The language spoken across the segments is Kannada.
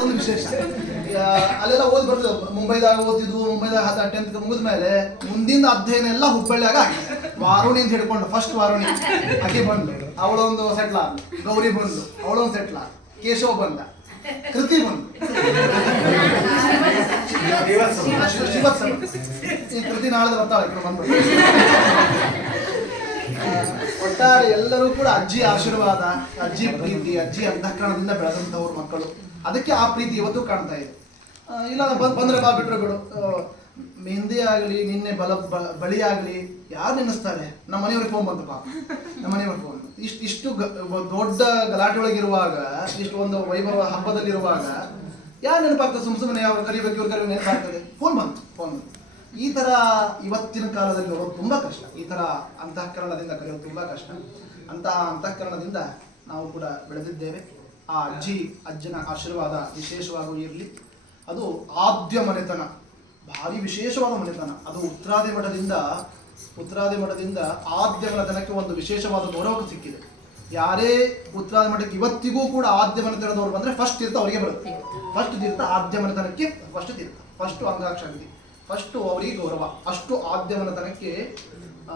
ಅದೊಂದು ವಿಶೇಷ. ಅಲ್ಲೆಲ್ಲ ಓದಿ ಬರ್ತದೆ. ಮುಂಬೈದಾಗ ಓದಿದ್ವು ಮುಂಬೈದಾಗ ಹತ್ತ ಟೆಂತ್ ಮುಗಿದ ಮೇಲೆ ಮುಂದಿನ ಅಧ್ಯಯನ ಎಲ್ಲ ಹುಬ್ಬಳ್ಳಿಯಾಗ ವಾರುಣಿ ಅಂತ ಹಿಡ್ಕೊಂಡು ಫಸ್ಟ್ ವಾರುಣಿ. ಆಕೆ ಬಂದು ಅವಳೊಂದು ಸೆಟ್ಲ ಗೌರಿ ಬಂದು ಅವಳೊಂದು ಸೆಟ್ಲ ಕೇಶವ ಬಂದ. ಕೃತಿ ಬಂದು ಶಿವ- ಶಿವತ್ಸವ ಈ ಕೃತಿ ನಾಳೆ ಬರ್ತಾಳೆ ಬಂದ್ಬಿಟ್ಟು. ಒಟ್ಟಾರೆ ಎಲ್ಲರೂ ಕೂಡ ಅಜ್ಜಿ ಆಶೀರ್ವಾದ ಅಜ್ಜಿ ಪ್ರೀತಿ ಅಜ್ಜಿ ಅಂತಃಕರಣದಿಂದ ಬೆಳೆದಂಥವ್ರು ಮಕ್ಕಳು. ಅದಕ್ಕೆ ಆ ಪ್ರೀತಿ ಇವತ್ತು ಕಾಣ್ತಾ ಇದೆ. ಇಲ್ಲ ಬಂದ್- ಬಂದ್ರೆ ಬಾ ಬಿಟ್ರೆ ಬಿಡು. ಆ, ಮೆಹಂದಿ ಆಗಲಿ ನಿನ್ನೆ ಬಲ ಬ- ಬಳಿ ಆಗಲಿ ಯಾರು ನೆನೆಸ್ತಾರೆ? ನಮ್ಮ ಮನೆಯವ್ರಿಗೆ ಫೋನ್ ಪಾಪ. ನಮ್ಮ ಮನೆಯವ್ರಿಗೆ ಫೋನ್ ಇಷ್ಟು ಇಷ್ಟು ದೊಡ್ಡ ಗಲಾಟೆ ಒಳಗಿರುವಾಗ ಇಷ್ಟು ಒಂದು ವೈಭವ ಹಬ್ಬದಲ್ಲಿರುವಾಗ ಯಾರು ನೆನಪಾಗ್ತದೆ? ಸುಮ್ ಸುಮ್ಮನೆ ಅವ್ರು ಕರಿಬೇಕು ಇವ್ರು ಕರಿಬೇಕು ನೆನಪಾಗ್ತದೆ. ಫೋನ್ ಬಂತು ಫೋನ್ ಬಂತು. ಈ ಥರ ಇವತ್ತಿನ ಕಾಲದಲ್ಲಿ ನೋಡೋದು ತುಂಬಾ ಕಷ್ಟ. ಈ ಥರ ಅಂತಃಕರಣದಿಂದ ಕಲಿಯೋದು ತುಂಬಾ ಕಷ್ಟ. ಅಂತಹ ಅಂತಃಕರಣದಿಂದ ನಾವು ಕೂಡ ಬೆಳೆದಿದ್ದೇವೆ. ಆ ಅಜ್ಜಿ, ಅಜ್ಜನ ಆಶೀರ್ವಾದ ವಿಶೇಷವಾಗೂ ಇರಲಿ. ಅದು ಆದ್ಯ ಮನೆತನ, ಭಾರಿ ವಿಶೇಷವಾದ ಮನೆತನ. ಅದು ಉತ್ತರಾದಿ ಮಠದಿಂದ ಉತ್ತರಾದಿ ಮಠದಿಂದ ಆದ್ಯ ಮನೆತನಕ್ಕೆ ಒಂದು ವಿಶೇಷವಾದ ಗೌರವ ಸಿಕ್ಕಿದೆ. ಯಾರೇ ಉತ್ತರಾದಿ ಮಠಕ್ಕೆ ಇವತ್ತಿಗೂ ಕೂಡ ಆದ್ಯ ಮನೆತನದವರು ಬಂದ್ರೆ ಫಸ್ಟ್ ತೀರ್ಥ ಅವರಿಗೆ ಬರುತ್ತೆ. ಫಸ್ಟ್ ತೀರ್ಥ ಆದ್ಯ ಮನೆತನಕ್ಕೆ ಫಸ್ಟ್ ತೀರ್ಥ. ಫಸ್ಟ್ ಅಂಗಾಕ್ಷಾಂತಿ. ಫಸ್ಟ್ ಅವರಿಗೆ ಗೌರವ. ಅಷ್ಟು ಆದ್ಯಮನತನಕ್ಕೆ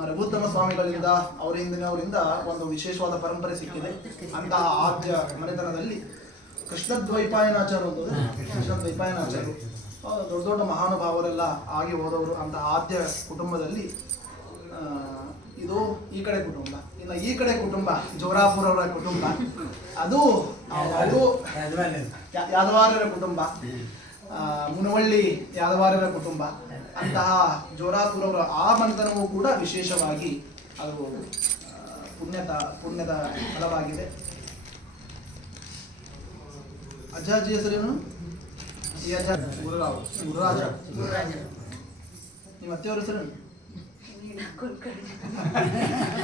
ರಘುತ್ತಮ ಸ್ವಾಮಿಗಳಿಂದ ಅವರ ಹಿಂದಿನವರಿಂದ ಒಂದು ವಿಶೇಷವಾದ ಪರಂಪರೆ ಸಿಕ್ಕಿದೆ. ಅಂತಹ ಆದ್ಯ ಮನೆತನದಲ್ಲಿ ಕೃಷ್ಣದ್ವೈಪಾಯನಾಚಾರ್ಯ ಒಂದು ಕೃಷ್ಣದ್ವೈಪಾಯನಾಚಾರ್ಯರು ಆ, ದೊಡ್ಡ ದೊಡ್ಡ ಮಹಾನುಭಾವರೆಲ್ಲ ಆಗಿ ಹೋದವರು ಅಂತ ಆದ್ಯ ಕುಟುಂಬದಲ್ಲಿ ಇದು ಈ ಕಡೆ ಕುಟುಂಬ. ಇನ್ನು ಈ ಕಡೆ ಕುಟುಂಬ ಜೋರಾಪುರ ಅವರ ಕುಟುಂಬ. ಅದು ಅದು ಯಾದವಾರರ ಕುಟುಂಬ. ಮುನವಳ್ಳಿ ಯಾದವಾರರ ಕುಟುಂಬ. ಅಂತಹ ಜೋರಾಪುರವರ ಆ ಬಂಧನವೂ ಕೂಡ ವಿಶೇಷವಾಗಿ ಅದು ಪುಣ್ಯದ ಪುಣ್ಯದ ಫಲವಾಗಿದೆ. ಅಜ್ಜಾಜಿ ಹೆಸರೇನು ಗುರುರಾವ್ ಗುರುರಾಜ. ನಿಮ್ಮ ಅತ್ತೆಯವ್ರ ಹೆಸರೇನು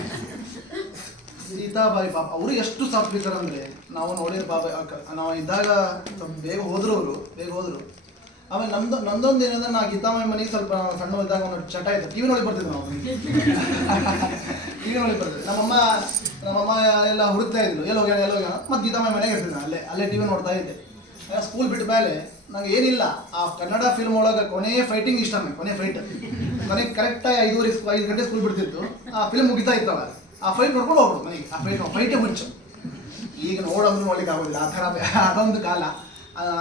ಸೀತಾಬಾಯಿ ಪಾಪ, ಅವರು ಎಷ್ಟು ಸಾತ್ವಿಕರಂದ್ರೆ ನಾವು ನೋಡಿದ ಪಾಪ ನಾವು ಇದ್ದಾಗ ಬೇಗ ಹೋದ್ರು ಅವರು, ಬೇಗ ಹೋದರು. ಆಮೇಲೆ ನಮ್ದು, ನಂದೊಂದು ಏನಂದ್ರೆ, ನಾ ಗೀತಾಮಯ ಮನೆಗೆ ಸ್ವಲ್ಪ ಸಣ್ಣ ಇದ್ದಾಗ ಒಂದು ಚಟ ಇತ್ತು. ಟಿವಿ ನೋಡಿ ಬರ್ತಿದ್ವಿ ನಾವು. ಟಿವಿ ನೋಡಿ ಬರ್ತಿದ್ವಿ ನಮ್ಮಮ್ಮ ನಮ್ಮಮ್ಮ ಎಲ್ಲ ಹುಡುಕ್ತಾ ಇದ್ರು. ಎಲ್ಲ ಹೋಗ್ಯಾಳ ಎಲ್ಲ ಹೋಗ್ಯಾಳ? ಮತ್ತೆ ಗೀತಾಮಯ ಮನೆಗೆ ಇರ್ತಿದ್ದೆ ನಾನು ಅಲ್ಲೇ ಅಲ್ಲೇ ಟಿವಿ ನೋಡ್ತಾ ಇದ್ದೆ. ಸ್ಕೂಲ್ ಬಿಟ್ಟ ಮೇಲೆ ನಂಗೆ ಏನಿಲ್ಲ. ಆ ಕನ್ನಡ ಫಿಲ್ಮ್ ಒಳಗೆ ಕೊನೆ ಫೈಟಿಂಗ್ ಇಷ್ಟ ನನಗೆ ಕೊನೆ ಫೈಟ್ ಕೊನೆ ಕರೆಕ್ಟಾಗಿ ಐದುವರೆ ಐದು ಗಂಟೆ ಸ್ಕೂಲ್ ಬಿಡ್ತಿತ್ತು. ಆ ಫಿಲ್ಮ್ ಮುಗಿತಾ ಇತ್ತವ ಆ ಫೈಟ್ ನೋಡ್ಕೊಂಡು ಹೋಗ್ಬಿಡು ಮನೆಗೆ. ಆ ಫೈಟ್ ಫೈಟೇ ಮುಂಚೆ ಈಗ ನೋಡಂದ್ರೂ ನೋಡ್ಲಿಕ್ಕೆ ಆಗೋದಿಲ್ಲ. ಆ ಥರ ಅದೊಂದು ಕಾಲ.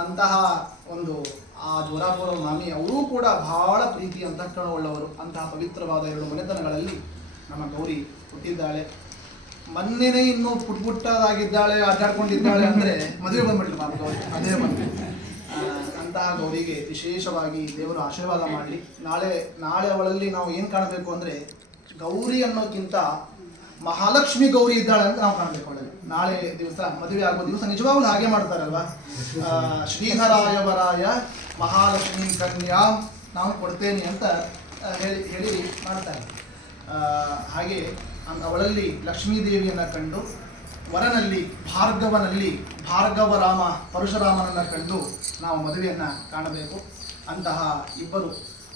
ಅಂತಹ ಒಂದು, ಆ ಜೋರಾಪುರ ಮಾಮಿ ಅವರೂ ಕೂಡ ಬಹಳ ಪ್ರೀತಿ ಅಂತಃಕರಣವುಳ್ಳವರು. ಅಂತಹ ಪವಿತ್ರವಾದ ಎರಡು ಮನೆತನಗಳಲ್ಲಿ ನಮ್ಮ ಗೌರಿ ಹುಟ್ಟಿದ್ದಾಳೆ. ಮೊನ್ನೆನೇ ಇನ್ನು ಪುಟ್ ಪುಟ್ಟದಾಗಿದ್ದಾಳೆ ಆಟಾಡ್ಕೊಂಡಿದ್ದಾಳೆ ಅಂದರೆ ಮದುವೆ ಬಂದ್ಬಿಟ್ಲು ಮಾಮ ಗೌರಿ. ಅದೇ ಬಂದ್ಬಿಟ್ಟು ಅಂತಹ ಗೌರಿಗೆ ವಿಶೇಷವಾಗಿ ದೇವರು ಆಶೀರ್ವಾದ ಮಾಡಲಿ. ನಾಳೆ ನಾಳೆ ಅವಳಲ್ಲಿ ನಾವು ಏನು ಕಾಣಬೇಕು ಅಂದರೆ ಗೌರಿ ಅನ್ನೋಕ್ಕಿಂತ ಮಹಾಲಕ್ಷ್ಮಿ ಗೌರಿ ಇದ್ದಾಳೆ ಅಂತ ನಾವು ಕಾಣಬೇಕು ನಾಳೆ ದಿವಸ ಮದುವೆ ಆಗೋ ದಿವಸ ನಿಜವಾಗ್ಲೂ ಹಾಗೆ ಮಾಡ್ತಾರಲ್ವಾ? ಆ, ಶ್ರೀಧರಾಯ ವರಾಯ ಮಹಾಲಕ್ಷ್ಮಿ ಕನ್ಯಾ ನಾವು ಕೊಡ್ತೇನೆ ಅಂತ ಹೇಳಿ ಹೇಳಿ ಮಾಡ್ತಾರೆ. ಹಾಗೆ ಅವಳಲ್ಲಿ ಲಕ್ಷ್ಮೀ ದೇವಿಯನ್ನು ಕಂಡು ವರನಲ್ಲಿ ಭಾರ್ಗವನಲ್ಲಿ ಭಾರ್ಗವ ರಾಮ ಪರಶುರಾಮನನ್ನು ಕಂಡು ನಾವು ಮದುವೆಯನ್ನು ಕಾಣಬೇಕು. ಅಂತಹ ಇಬ್ಬರು.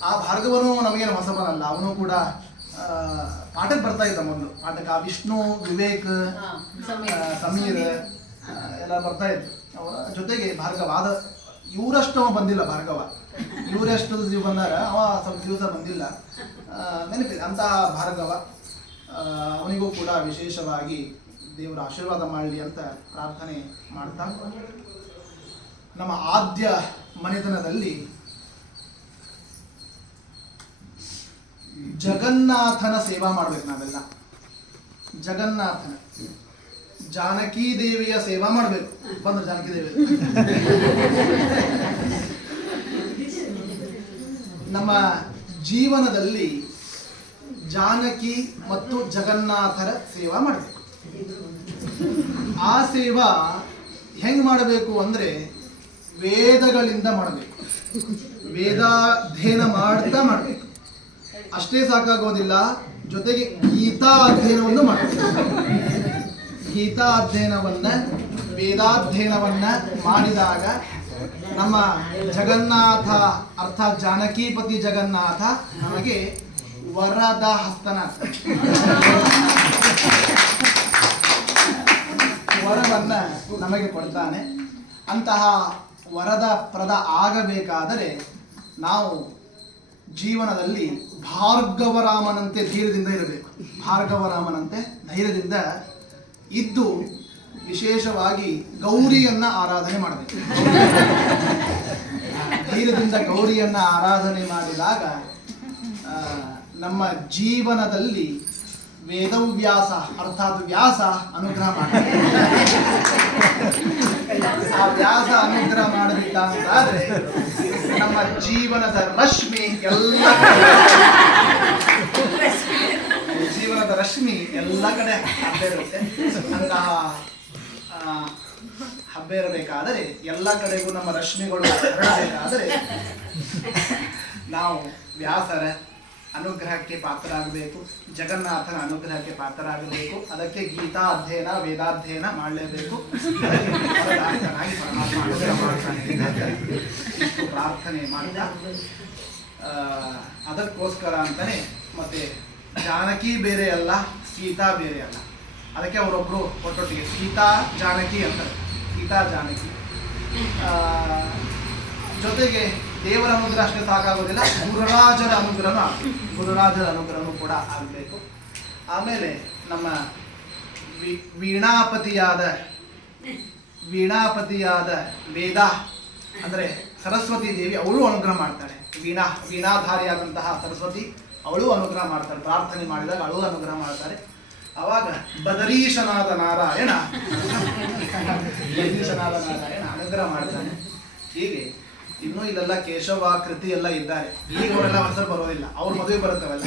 ಆ ಭಾರ್ಗವನು ನಮಗೇನು ಹೊಸಬನಲ್ಲ ಅವನು ಕೂಡ ಪಾಠಕ್ಕೆ ಬರ್ತಾ ಇದ್ದ ಮೊದಲು. ಪಾಠಕ ಆ ವಿಷ್ಣು ವಿವೇಕ್ ಸಮೀರ್. ಎಲ್ಲ ಬರ್ತಾ ಇದ್ರು. ಅವರ ಜೊತೆಗೆ ಭಾರ್ಗವ ಆದ ಇವರಷ್ಟು ಅವ ಬಂದಿಲ್ಲ ಭಾರ್ಗವ. ಇವರೆಷ್ಟು ದಿವಸ ಬಂದಾಗ ಅವ ಸ್ವಲ್ಪ ದಿವಸ ಬಂದಿಲ್ಲ. ನೆನಪಿದೆ ಅಂತಹ ಭಾರ್ಗವ ಅವನಿಗೂ ಕೂಡ ವಿಶೇಷವಾಗಿ ದೇವರ ಆಶೀರ್ವಾದ ಮಾಡಲಿ ಅಂತ ಪ್ರಾರ್ಥನೆ ಮಾಡ್ತಾ ನಮ್ಮ ಆದ್ಯ ಮನೆತನದಲ್ಲಿ ಜಗನ್ನಾಥನ ಸೇವಾ ಮಾಡ್ಬೇಕು ನಾವೆಲ್ಲ. ಜಗನ್ನಾಥನ. ಜಾನಕಿ ದೇವಿಯ ಸೇವಾ ಮಾಡಬೇಕು. ಬಂದ್ರೆ ಜಾನಕಿ ದೇವಿ. ನಮ್ಮ ಜೀವನದಲ್ಲಿ ಜಾನಕಿ ಮತ್ತು ಜಗನ್ನಾಥರ ಸೇವಾ ಮಾಡಬೇಕು. ಆ ಸೇವಾ ಹೆಂಗ್ ಮಾಡಬೇಕು ಅಂದ್ರೆ ವೇದಗಳಿಂದ ಮಾಡಬೇಕು. ವೇದಾಧ್ಯಯನ ಮಾಡ್ತಾ ಮಾಡಬೇಕು. ಅಷ್ಟೇ ಸಾಕಾಗೋದಿಲ್ಲ. ಜೊತೆಗೆ ಗೀತಾ ಅಧ್ಯಯನವನ್ನು ಮಾಡಬೇಕು ಗೀತಾ ಅಧ್ಯಯನವನ್ನ, ವೇದಾಧ್ಯಯನವನ್ನ ಮಾಡಿದಾಗ ನಮ್ಮ ಜಗನ್ನಾಥ, ಅರ್ಥಾತ್ ಜಾನಕೀಪತಿ ಜಗನ್ನಾಥ ನಮಗೆ ವರದ ಹಸ್ತನ ವರವನ್ನ ನಮಗೆ ಕೊಡ್ತಾನೆ. ಅಂತಹ ವರದ ಪ್ರದ ಆಗಬೇಕಾದರೆ ನಾವು ಜೀವನದಲ್ಲಿ ಭಾರ್ಗವರಾಮನಂತೆ ಧೈರ್ಯದಿಂದ ಇರಬೇಕು. ಭಾರ್ಗವರಾಮನಂತೆ ಧೈರ್ಯದಿಂದ ಇದ್ದು ವಿಶೇಷವಾಗಿ ಗೌರಿಯನ್ನ ಆರಾಧನೆ ಮಾಡಬೇಕು. ಧೈರ್ಯದಿಂದ ಗೌರಿಯನ್ನ ಆರಾಧನೆ ಮಾಡಿದಾಗ ನಮ್ಮ ಜೀವನದಲ್ಲಿ ವೇದವ್ಯಾಸ, ಅರ್ಥಾತ್ ವ್ಯಾಸ ಅನುಗ್ರಹ ಆ ವ್ಯಾಸ ಅನುಗ್ರಹ ಮಾಡಲಿಲ್ಲ ಅಂತಾದ್ರೆ ನಮ್ಮ ಜೀವನದ ರಶ್ಮಿ ಎಲ್ಲ ಜೀವನದ ರಶ್ಮಿ ಎಲ್ಲ ಕಡೆ ಹಬ್ಬೇರುತ್ತೆ ಅಂತಹ ಆ, ಹಬ್ಬೇರಬೇಕಾದರೆ ಎಲ್ಲ ಕಡೆಗೂ ನಮ್ಮ ರಶ್ಮಿಗಳು ಹರಡಬೇಕಾದರೆ ನಾವು ವ್ಯಾಸರ. ಅನುಗ್ರಹಕ್ಕೆ ಪಾತ್ರರಾಗಬೇಕು, ಜಗನ್ನಾಥನ ಅನುಗ್ರಹಕ್ಕೆ ಪಾತ್ರರಾಗಬೇಕು, ಅದಕ್ಕೆ ಗೀತಾ ಅಧ್ಯಯನ, ವೇದಾಧ್ಯಯನ ಮಾಡಲೇಬೇಕು. ಚೆನ್ನಾಗಿ ಪ್ರಾರ್ಥನೆ ಮಾಡಿದ. ಅದಕ್ಕೋಸ್ಕರ ಅಂತಲೇ ಮತ್ತೆ ಜಾನಕಿ ಬೇರೆ ಅಲ್ಲ, ಸೀತಾ ಬೇರೆ ಅಲ್ಲ. ಅದಕ್ಕೆ ಅವರೊಬ್ಬರು ಒಟ್ಟೊಟ್ಟಿಗೆ ಸೀತಾ, ಜಾನಕಿ ಅಂತಾರೆ. ಸೀತಾ, ಜಾನಕಿ. ಜೊತೆಗೆ ದೇವರ ಅನುಗ್ರಹ ಅಷ್ಟೇ ಸಾಕಾಗೋದಿಲ್ಲ, ಗುರುರಾಜರ ಅನುಗ್ರಹ ಗುರುರಾಜರ ಅನುಗ್ರಹನೂ ಕೂಡ ಆಗಬೇಕು. ಆಮೇಲೆ ನಮ್ಮ ವೀಣಾಪತಿಯಾದ ವೀಣಾಪತಿಯಾದ ವೇದ, ಅಂದರೆ ಸರಸ್ವತಿ ದೇವಿ ಅವಳು ಅನುಗ್ರಹ ಮಾಡ್ತಾಳೆ. ವೀಣಾ, ವೀಣಾಧಾರಿಯಾದಂತಹ ಸರಸ್ವತಿ ಅವಳು ಅನುಗ್ರಹ ಮಾಡ್ತಾಳೆ. ಪ್ರಾರ್ಥನೆ ಮಾಡಿದಾಗ ಅವಳು ಅನುಗ್ರಹ ಮಾಡ್ತಾರೆ. ಅವಾಗ ಬದರೀಶನಾದ ನಾರಾಯಣ ಬದರೀಶನಾದ ನಾರಾಯಣ ಅನುಗ್ರಹ ಮಾಡ್ತಾನೆ. ಹೀಗೆ ಇನ್ನೂ ಇಲ್ಲೆಲ್ಲ ಕೇಶವ ಕೃತಿ ಎಲ್ಲ ಇದ್ದಾರೆ. ಈಗ ಅವರೆಲ್ಲ ಹೆಸರು ಬರೋದಿಲ್ಲ. ಅವ್ರ ಮದುವೆ ಬರುತ್ತವಲ್ಲ